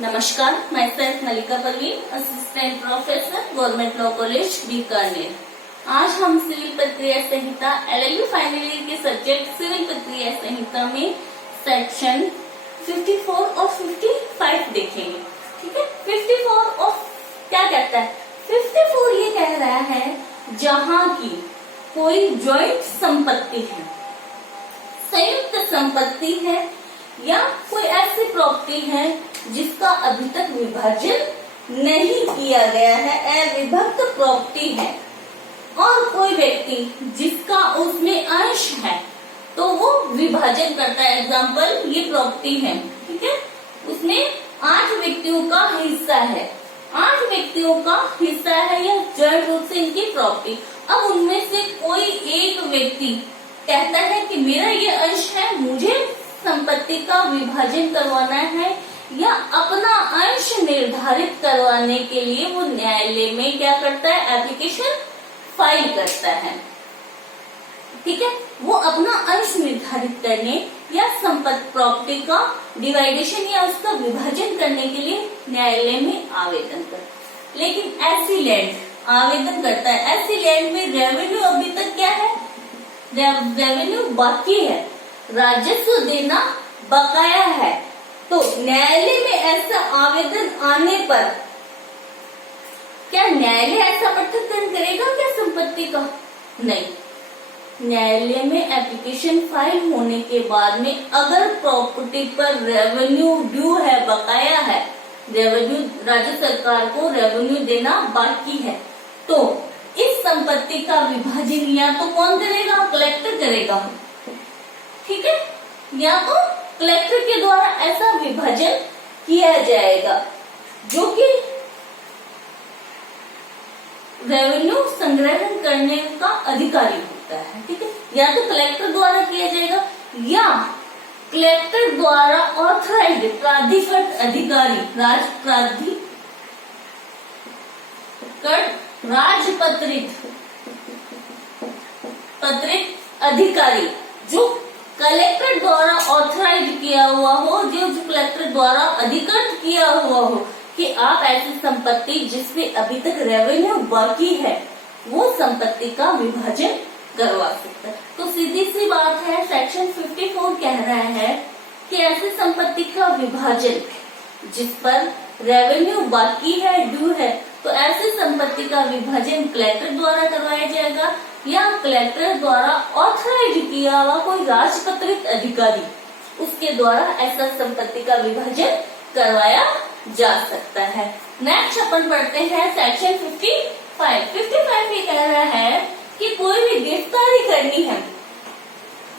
नमस्कार, मैं Syed Malika Parveen, assistant professor, government law college Bikaner. आज हम सिविल प्रक्रिया संहिता LLB फाइनल ईयर के सब्जेक्ट सिविल प्रक्रिया संहिता में सेक्शन 54 और 55 देखेंगे। ठीक है, 54 और क्या कहता है? 54 ये कह रहा है जहाँ की कोई जॉइंट संपत्ति है, संयुक्त संपत्ति है या कोई ऐसी प्रॉपर्टी है जिसका अभी तक विभाजन नहीं किया गया है, अविभक्त प्रॉपर्टी है, और कोई व्यक्ति जिसका उसमें अंश है तो वो विभाजन करता है। एग्जाम्पल, ये प्रॉपर्टी है, ठीक है, उसमें 8 व्यक्तियों का हिस्सा है, 8 व्यक्तियों का हिस्सा है, यह जॉइंट रूप से इनकी प्रॉपर्टी। अब उनमें से कोई एक व्यक्ति कहता है कि मेरा ये अंश है, मुझे संपत्ति का विभाजन करवाना है, या अपना अंश निर्धारित करवाने के लिए वो न्यायालय में क्या करता है? एप्लीकेशन फाइल करता है। ठीक है, वो अपना अंश निर्धारित करने या संपत्ति प्रॉपर्टी का डिवाइडेशन या उसका विभाजन करने के लिए न्यायालय में आवेदन करता है। लेकिन ऐसी लैंड आवेदन करता है, ऐसी लैंड में रेवेन्यू अभी तक क्या है? रेवेन्यू बाकी है, राजस्व देना बकाया है। तो न्यायालय में ऐसा आवेदन आने पर क्या न्यायालय ऐसा पृथक्करण करेगा क्या संपत्ति का? नहीं, न्यायालय में एप्लीकेशन फाइल होने के बाद में अगर प्रॉपर्टी पर रेवेन्यू ड्यू है, बकाया है, रेवेन्यू राज्य सरकार को रेवेन्यू देना बाकी है, तो इस संपत्ति का विभाजन या तो कौन करेगा? कलेक्टर करेगा। ठीक है, या तो कलेक्टर के द्वारा ऐसा विभाजन किया जाएगा, जो कि रेवेन्यू संग्रहण करने का अधिकारी होता है। ठीक है, या तो कलेक्टर द्वारा किया जाएगा या कलेक्टर द्वारा ऑथराइज्ड प्राधिकृत अधिकारी, पत्रित अधिकारी जो कलेक्टर द्वारा ऑथराइज किया हुआ हो, जो कलेक्टर द्वारा अधिकृत किया हुआ हो कि आप ऐसी संपत्ति जिसमें अभी तक रेवेन्यू बाकी है वो संपत्ति का विभाजन करवा सकता है। तो सीधी सी बात है, सेक्शन 54 कह रहा है कि ऐसी संपत्ति का विभाजन जिस पर रेवेन्यू बाकी है, ड्यू है, तो ऐसी संपत्ति का विभाजन कलेक्टर द्वारा करवाया जाएगा या कलेक्टर द्वारा ऑथराइज किया हुआ कोई राजपत्रित अधिकारी, उसके द्वारा ऐसा संपत्ति का विभाजन करवाया जा सकता है। नेक्स्ट अपन पढ़ते हैं सेक्शन 55। 55 ये कह रहा है कि कोई भी गिरफ्तारी करनी है,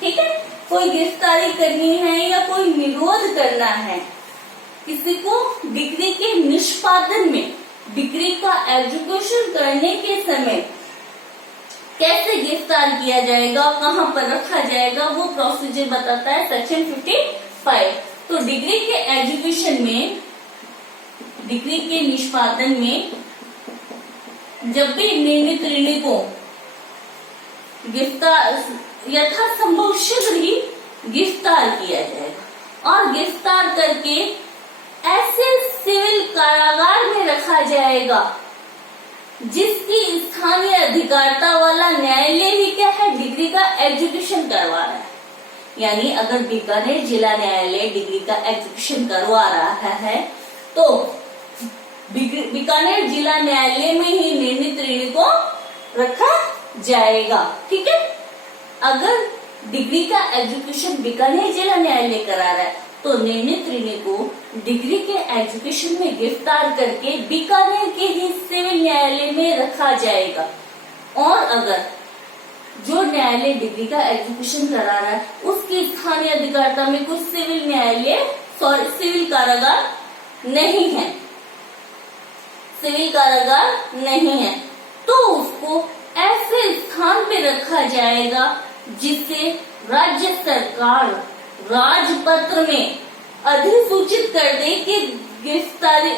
ठीक है, कोई गिरफ्तारी करनी है या कोई निरोध करना है, किसी को डिग्री के निष्पादन में, डिग्री का एग्जीक्यूशन करने के समय कैसे गिरफ्तार किया जाएगा, कहाँ पर रखा जाएगा, वो प्रोसीजर बताता है सेक्शन 55। तो डिग्री के एग्जीक्यूशन में, डिग्री के निष्पादन में जब भी निर्णित ऋणी को गिरफ्तार यथासंभव शीघ्र ही गिरफ्तार किया जाएगा और गिरफ्तार करके ऐसे सिविल कारागार में रखा जाएगा जिसकी स्थानीय अधिकारिता वाला न्यायालय ही क्या है? डिग्री का एग्जीक्यूशन करवा रहा है। यानी अगर बीकानेर जिला न्यायालय डिग्री का एग्जीक्यूशन करवा रहा है तो बीकानेर जिला न्यायालय में ही निर्णित ऋणी को रखा जाएगा। ठीक है, अगर डिग्री का एग्जीक्यूशन बीकानेर जिला न्यायालय करा रहा है तो निर्णित ऋणी को डिग्री के एग्जीक्यूशन में गिरफ्तार करके बीकानेर के ही सिविल न्यायालय में रखा जाएगा। और अगर जो न्यायालय डिग्री का एग्जीक्यूशन करा रहा है उसकी स्थानीय अधिकारिता में कुछ सिविल न्यायालय सिविल कारागार नहीं है, सिविल कारागार नहीं है, तो उसको ऐसे स्थान पे रखा जाएगा जिसे राज्य सरकार राजपत्र में अधिसूचित कर दे कि गिरफ्तारी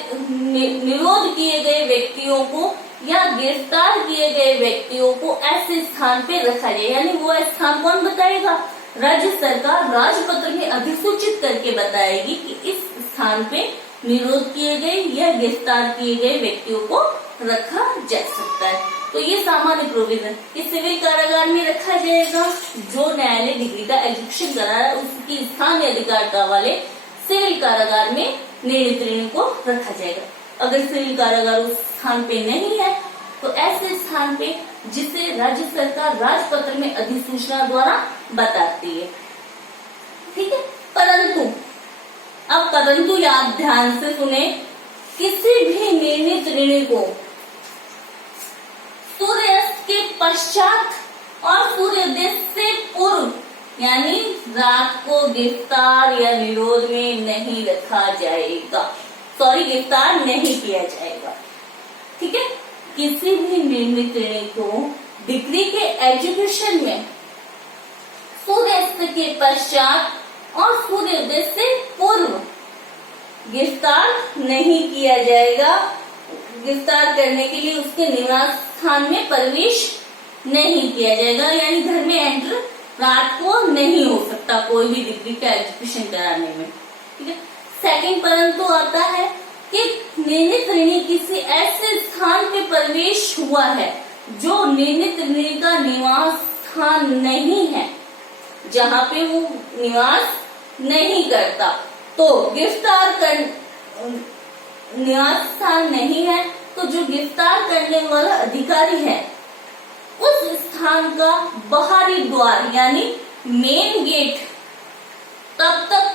निरोध किए गए व्यक्तियों को या गिरफ्तार किए गए व्यक्तियों को ऐसे स्थान पे रखा जाए। यानी वो स्थान कौन बताएगा? राज्य सरकार राजपत्र में अधिसूचित करके बताएगी कि इस स्थान पे निरोध किए गए या गिरफ्तार किए गए व्यक्तियों को रखा जा सकता है। तो ये सामान्य प्रोविजन कि सिविल कारागार में रखा जाएगा, जो न्यायालय डिग्री का एग्जीक्यूशन करा है उसकी स्थानीय अधिकारिता वाले सिविल कारागार में नियमित ऋणी को रखा जाएगा। अगर सिविल कारागार उस स्थान पे नहीं है तो ऐसे स्थान पे जिसे राज्य सरकार राजपत्र में अधिसूचना द्वारा बताती है। ठीक है, परंतु आप ध्यान से सुने, किसी भी नियमित ऋणी को सूर्यास्त के पश्चात और सूर्योदय से पूर्व यानी रात को गिरफ्तार या निरोध में नहीं रखा जाएगा, गिरफ्तार नहीं किया जाएगा। ठीक है, किसी भी नियमित ऋणी को डिग्री के एजुकेशन में सूर्यास्त के पश्चात और सूर्योदय से पूर्व गिरफ्तार नहीं किया जाएगा। गिरफ्तार करने के लिए उसके निवास स्थान में प्रवेश नहीं किया जाएगा, यानी घर में एंटर रात को नहीं हो सकता कोई भी डिग्री का एजुकेशन कराने में। ठीक है, सेकंड परंतु आता है कि नियमित ऋणी किसी ऐसे स्थान पे प्रवेश हुआ है जो नियमित ऋणी का निवास स्थान नहीं है, जहाँ पे वो निवास नहीं करता, तो निवास स्थान नहीं है तो जो गिरफ्तार करने वाला अधिकारी है उस स्थान का बाहरी द्वार यानी मेन गेट तब तक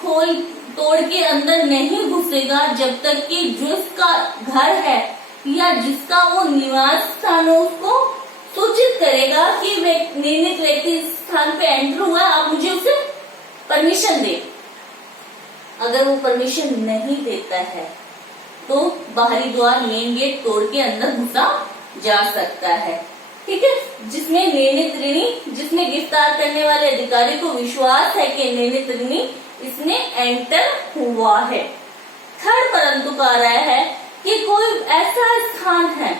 खोल तोड़ के अंदर नहीं घुसेगा जब तक कि जिसका घर है या जिसका वो निवास स्थान है उसको सूचित करेगा कि नियमित व्यक्ति स्थान पे एंटर हुआ, आप मुझे उसे परमिशन दे। अगर वो परमिशन नहीं देता है तो बाहरी द्वार मेन गेट तोड़ के अंदर घुसा जा सकता है। ठीक है, जिसमें नियमित ऋणी जिसमें गिरफ्तार करने वाले अधिकारी को विश्वास है कि नियमित ऋणी इसमें एंटर हुआ है। थर्ड परंतु कह रहा है कि कोई ऐसा स्थान है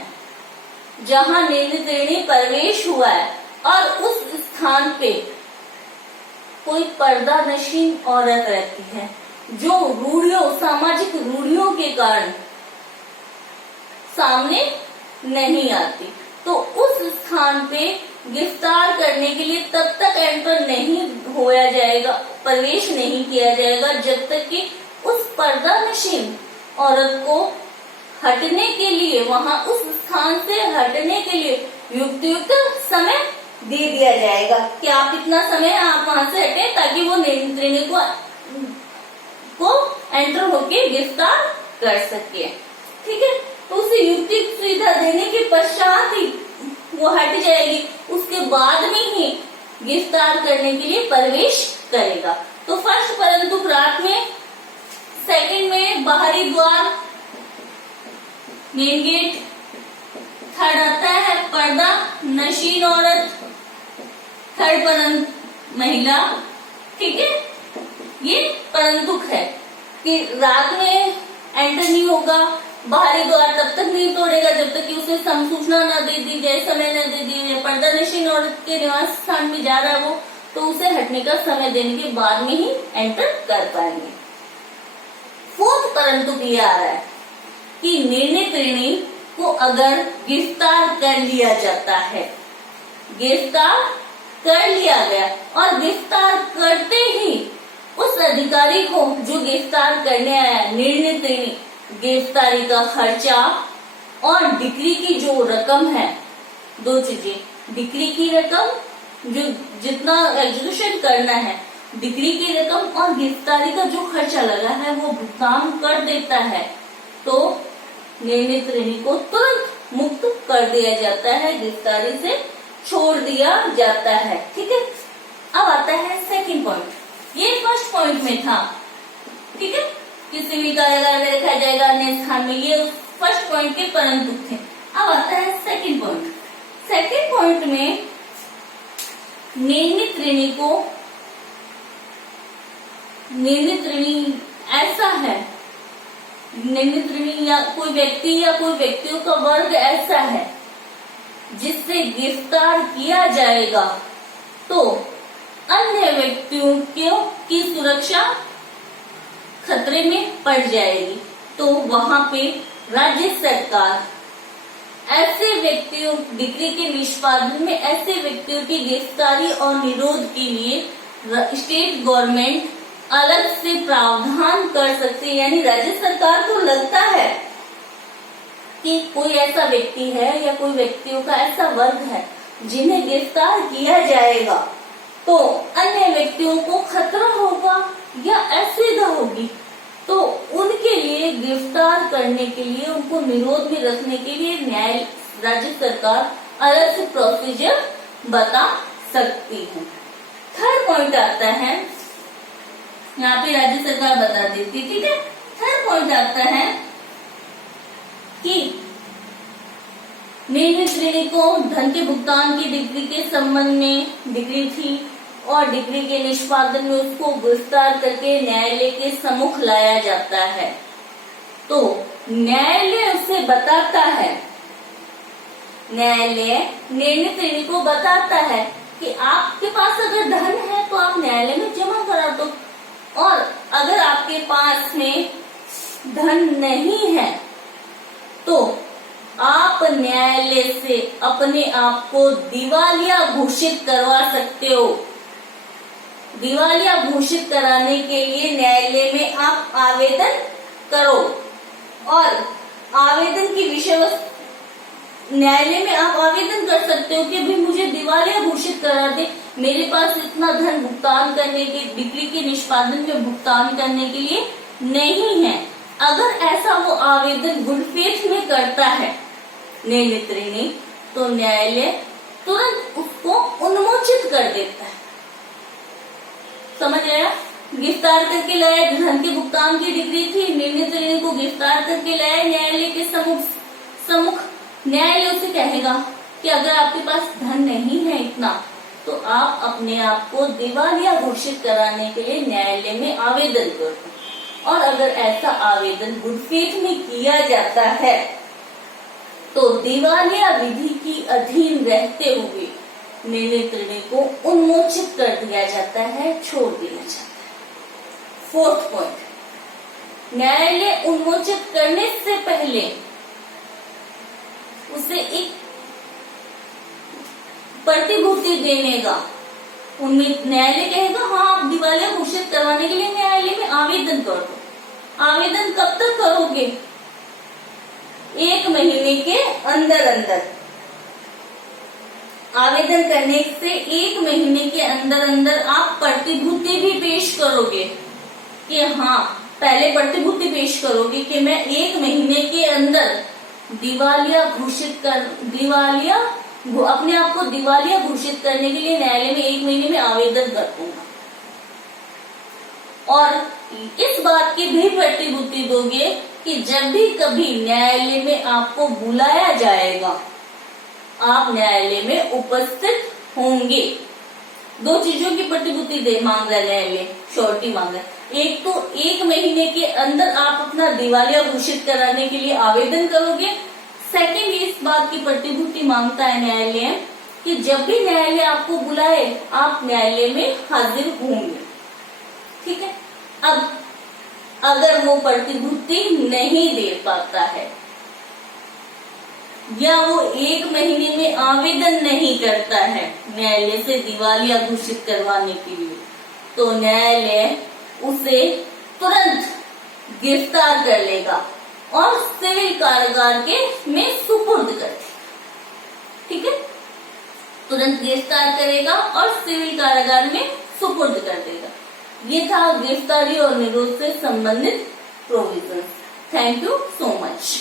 जहां नियमित ऋणी प्रवेश हुआ है और उस स्थान पे कोई पर्दा नशीन औरत रहती है जो सामाजिक रूढ़ियों के कारण सामने नहीं आती, तो उस स्थान पे गिरफ्तार करने के लिए तब तक एंटर नहीं होया जाएगा, प्रवेश नहीं किया जाएगा जब तक कि उस पर्दा नशीन औरत को हटने के लिए वहां उस स्थान से हटने के लिए युक्त समय दे दिया जाएगा कि आप इतना समय आप वहां से हटे ताकि वो नियमित ऋणी को एंटर होके गिरफ्तार कर सके। ठीक है, तो उसे युक्ति सुविधा देने के पश्चात ही वो हट जाएगी, उसके बाद में ही गिरफ्तार करने के लिए प्रवेश करेगा। तो फर्स्ट परंतु प्राप्त में, सेकंड में बाहरी द्वार मेन गेट, थर्ड आता है पर्दा नशीन औरत, थर्ड परंतु महिला। ठीक है, ये परंतुक है कि रात में एंटर नहीं होगा, बाहरी द्वार तब तक नहीं तोड़ेगा जब तक कि उसे सूचना न दे दी जाए, समय न दे दी जाए। पर्दा नशीन औरत के निवास स्थान में जा रहा है वो, तो उसे हटने का समय देने के बाद में ही एंटर कर पाएंगे। फोर्थ परंतु ये आ रहा है कि निर्णित ऋणी को अगर गिरफ्तार कर लिया जाता है, गिरफ्तार कर लिया गया और गिरफ्तार करते ही उस अधिकारी को जो गिरफ्तार करने आया निर्णित ऋणी गिरफ्तारी का खर्चा और डिक्री की जो रकम है, दो चीजें, डिक्री की रकम जो जितना एग्जीक्यूशन करना है, डिक्री की रकम और गिरफ्तारी का जो खर्चा लगा है वो भुगतान कर देता है, तो निर्णित ऋणी को तुरंत मुक्त कर दिया जाता है, गिरफ्तारी से छोड़ दिया जाता है। ठीक है, अब आता है सेकंड पॉइंट। ये फर्स्ट पॉइंट में था, ठीक है, कि सिविल कारागार में रखा जाएगा अन्य स्थान में, ये फर्स्ट पॉइंट के परंतु थे। अब आता है सेकंड पॉइंट। सेकंड पॉइंट में निर्णित ऋणी ऐसा है, निर्णित ऋणी या कोई व्यक्ति या कोई व्यक्तियों का वर्ग ऐसा है जिससे गिरफ्तार किया जाएगा तो अन्य व्यक्तियों की सुरक्षा खतरे में पड़ जाएगी, तो वहां पे राज्य सरकार ऐसे व्यक्तियों, डिग्री के निष्पादन में ऐसे व्यक्तियों की गिरफ्तारी और निरोध के लिए स्टेट गवर्नमेंट अलग से प्रावधान कर सकती है। यानी राज्य सरकार को लगता है कि कोई ऐसा व्यक्ति है या कोई व्यक्तियों का ऐसा वर्ग है जिन्हें गिरफ्तार किया जाएगा तो अन्य व्यक्तियों को खतरा होगा या असुविधा होगी, तो उनके लिए गिरफ्तार करने के लिए, उनको निरोध में रखने के लिए राज्य सरकार अलग से प्रोसीजर बता सकती है। थर्ड पॉइंट आता है, यहाँ पे राज्य सरकार बता देती, ठीक है। थर्ड पॉइंट आता है कि नियमित ऋणी को धन के भुगतान की डिग्री के संबंध में डिग्री थी और डिग्री के निष्पादन में उसको गिरफ्तार करके न्यायालय के सम्मुख लाया जाता है, तो न्यायालय उसे बताता है, न्यायालय नियमित ऋणी को बताता है कि आपके पास अगर धन है तो आप न्यायालय में जमा करा दो, और अगर आपके पास में धन नहीं है तो आप न्यायालय से अपने आप को दिवालिया घोषित करवा सकते हो। दिवालिया घोषित कराने के लिए न्यायालय में आप आवेदन करो, और आवेदन की विषय वस्तु न्यायालय में आप आवेदन कर सकते हो कि भाई मुझे दिवालिया घोषित करा दे, मेरे पास इतना धन भुगतान करने के, डिग्री के निष्पादन में भुगतान करने के लिए नहीं है। अगर ऐसा वो आवेदन गुड फेथ में करता है नियमित ऋणी, तो न्यायालय तुरंत उसको उन्मोचित कर देता है। समझ आया? गिरफ्तार करके लाया, धन के भुगतान की डिग्री थी, नियमित ऋणी को गिरफ्तार करके लाया न्यायालय के सम्मुख। न्यायालय उसे कहेगा कि अगर आपके पास धन नहीं है इतना, तो आप अपने आप को दिवालिया घोषित कराने के लिए न्यायालय में आवेदन करो, और अगर ऐसा आवेदन गुड फेथ में किया जाता है तो दिवालिया विधि की अधीन रहते हुए नियमित ऋणी को उन्मोचित कर दिया जाता है, छोड़ दिया जाता है। फोर्थ पॉइंट, न्यायालय उन्मोचित करने से पहले उसे एक प्रतिभूति देने का, उनमें न्यायालय कहेगा हाँ आप दिवालिया घोषित करवाने के लिए न्यायालय में आवेदन कर दो। आवेदन कब तक करोगे? 1 महीने के अंदर अंदर। आवेदन करने से 1 महीने के अंदर अंदर आप प्रतिभूति भी पेश करोगे कि हाँ, पहले प्रतिभूति पेश करोगे कि मैं 1 महीने के अंदर दिवालिया अपने आप को दिवालिया घोषित करने के लिए न्यायालय में 1 महीने में आवेदन कर दूंगा, और इस बात की भी प्रतिभूति दोगे कि जब भी कभी न्यायालय में आपको बुलाया जाएगा आप न्यायालय में उपस्थित होंगे। 2 चीजों की प्रतिभूति मांग रहा है न्यायालय, श्योरिटी मांग रहा है। एक तो 1 महीने के अंदर आप अपना दिवालिया घोषित कराने के लिए आवेदन करोगे। सेकंड, इस बात की प्रतिभूति मांगता है न्यायालय कि जब भी न्यायालय आपको बुलाए आप न्यायालय में हाजिर होंगे। ठीक है। अब अगर वो प्रतिभूति नहीं दे पाता है या वो 1 महीने में आवेदन नहीं करता है न्यायालय से दिवालिया घोषित करवाने के लिए, तो न्यायालय उसे तुरंत गिरफ्तार कर लेगा और सिविल कारागार के में सुपुर्द कर देगा। ठीक है, तुरंत गिरफ्तार करेगा और सिविल कारागार में सुपुर्द कर देगा। ये था गिरफ्तारी और निरोध से संबंधित provision. Thank you so much.